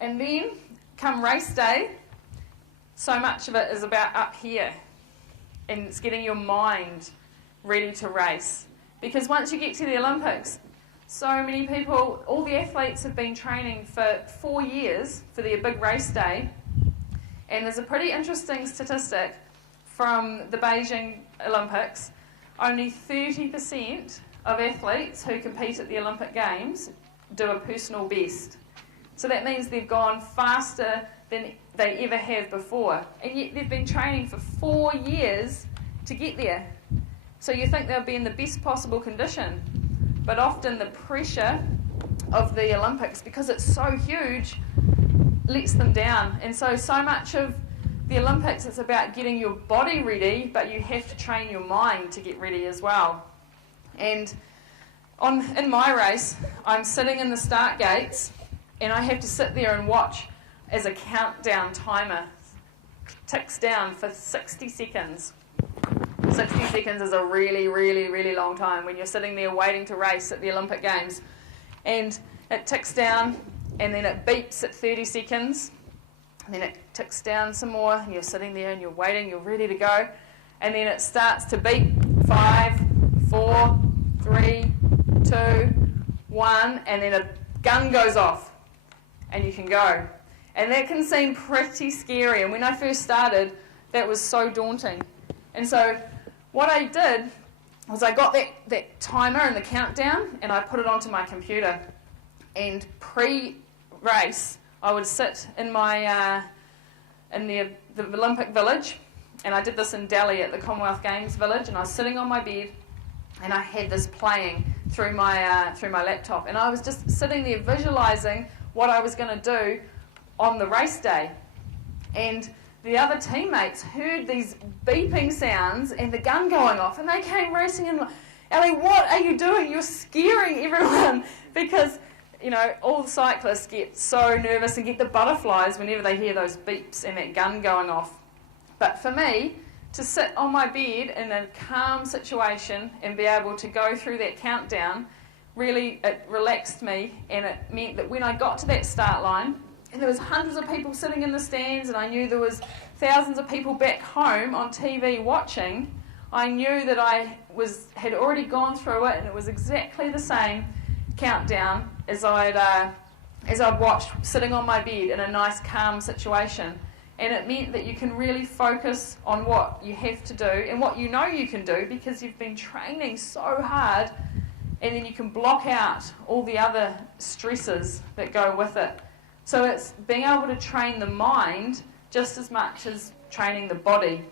And then, come race day, so much of it is about up here. And it's getting your mind ready to race. Because once you get to the Olympics, so many people, all the athletes have been training for 4 years for their big race day. And there's a pretty interesting statistic from the Beijing Olympics. Only 30% of athletes who compete at the Olympic Games do a personal best. So that means they've gone faster than they ever have before. And yet they've been training for 4 years to get there. So you think they'll be in the best possible condition. But often the pressure of the Olympics, because it's so huge, lets them down. And so much of the Olympics, it's about getting your body ready, but you have to train your mind to get ready as well. And in my race, I'm sitting in the start gates, and I have to sit there and watch as a countdown timer ticks down for 60 seconds. 60 seconds is a really, really, really long time when you're sitting there waiting to race at the Olympic Games. And it ticks down, and then it beeps at 30 seconds, and then it ticks down some more, and you're sitting there and you're waiting, you're ready to go, and then it starts to beep. 5, 4, 3, 2, 1, and then a gun goes off, and you can go. And that can seem pretty scary, and when I first started, that was so daunting. And so what I did was I got that timer and the countdown, and I put it onto my computer. And pre-race, I would sit in my in the Olympic Village, and I did this in Delhi at the Commonwealth Games Village, and I was sitting on my bed, and I had this playing through my laptop, and I was just sitting there visualising what I was going to do on the race day. And the other teammates heard these beeping sounds and the gun going off, and they came racing in. Ellie, what are you doing? You're scaring everyone, because all the cyclists get so nervous and get the butterflies whenever they hear those beeps and that gun going off. But for me, to sit on my bed in a calm situation and be able to go through that countdown, really, it relaxed me, and it meant that when I got to that start line, and there was hundreds of people sitting in the stands, and I knew there was thousands of people back home on TV watching, I knew that I had already gone through it, and it was exactly the same countdown as I'd watched sitting on my bed in a nice calm situation. And it meant that you can really focus on what you have to do and what you know you can do, because you've been training so hard, and then you can block out all the other stresses that go with it. So it's being able to train the mind just as much as training the body.